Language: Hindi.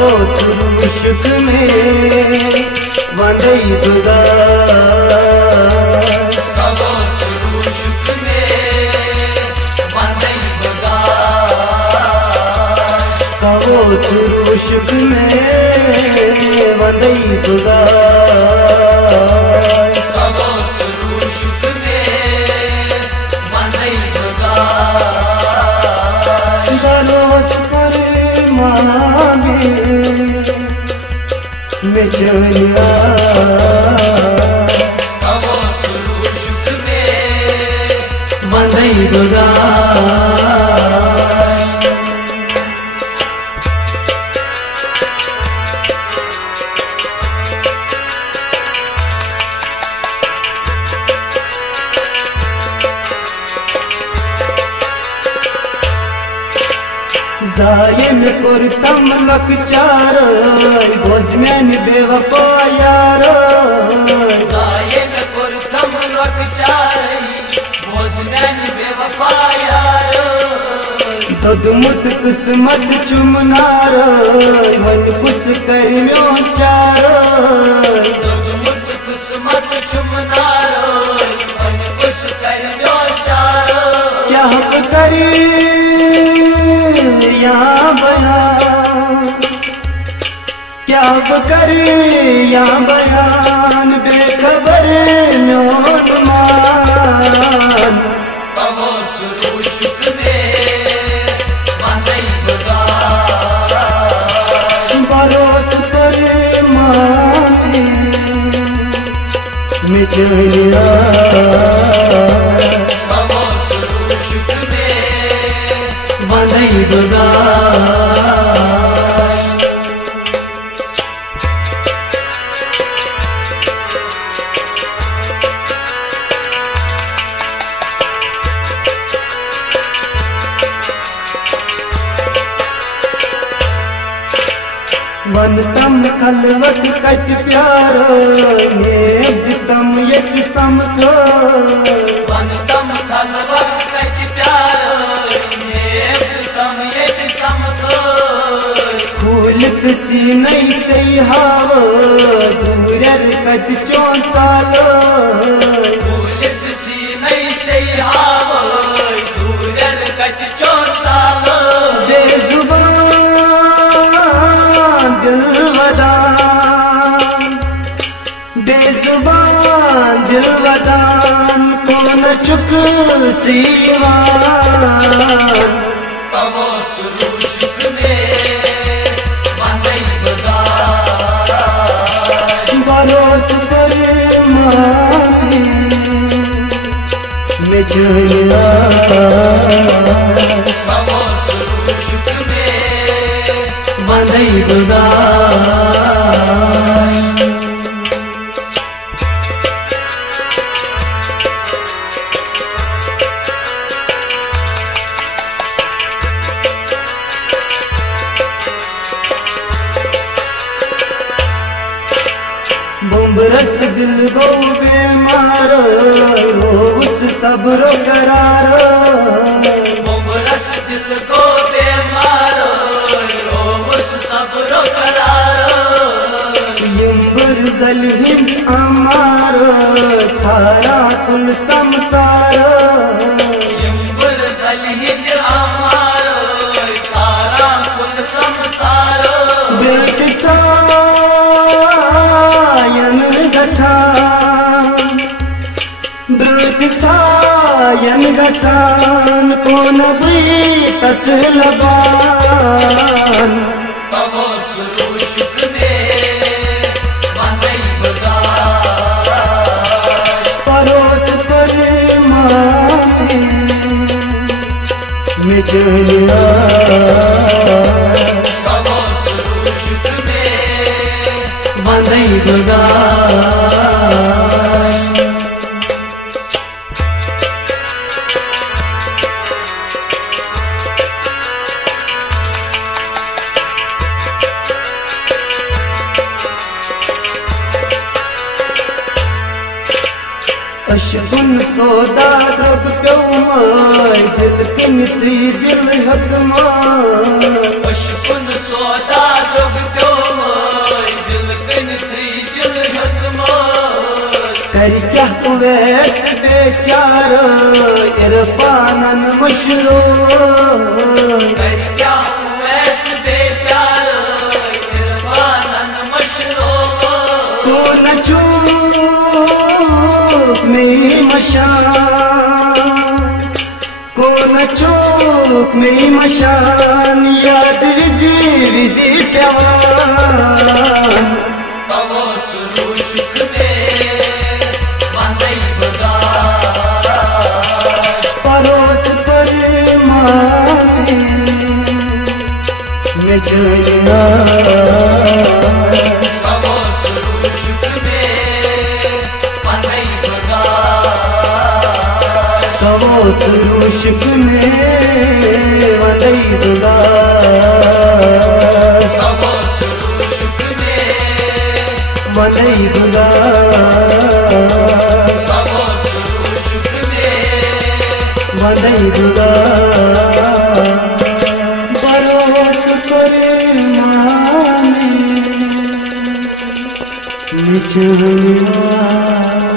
शुक में वंदई दुगा शुक में वंदई दुगा शुक में वंदई दुगा में चलिया शुक में वंदई दुगा जाये में कुर्तम लक चार गोज में बेवफा यार जाये में कुर्तम लक चार गोज में बेवफा यार ददमुत किस्मत चुमनार मन कुछ करम्यो चार ददमुत किस्मत चुमनार मन कुछ करम्यो चार क्या करी या बयान क्या करे या बयान बेखबर न्योन मान शुक में वंदई दुगा बरोस करे माने में चलिया शुक में वंदई दुगा मन तम खलवत कत प्यार तम एक समझो मन तम खलवत कत प्यार तम एक समझो फूलत सी नहीं चाहिए दूर कत चौंचालो फूलत सी नहीं चाहिए दूर कत चौंचालो बेजुबान बेजुबान दिल वदान कौन चुक जीवान शुक में वंदई दुगा बरोस करे माने में चलिया शुक में वंदई दुगा बुम्बरस दिल गो बेमार उस सब्र करार बुम्बरस दिल गो बेमार उस सब्र करार यम्बर जल हिंद अमार सारा कुल संसार यम्बर जल हिंद अमार सारा कुल संसार बेट ब्रत छायन गचान कौन भी तसलबान शुक में वंदई दुगा परोस करे माने में चलिया शुक में वंदई दुगा अशकुन सौदा द्रग प्योमाय दिल किन थी दिल हतमा अशकुन सौदा द्रग कर क्या उवैस बेचारा इरफानन मशरूर कर क्या उवैस बेचारा इरफानन मशरूर को न चूक में मशान को न चूक में मशान याद विजी विजी प्यार कवो सुरूशुक में वंदई बगा परोस पर माने में जनिया कवो सुरूशुक में वंदई बगा कवो तुरुशक में वंदई बगा कवो सुरूशुक में वंदई बगा कवो सुरूशुक में वंदई बगा परोस पर माने में जनिया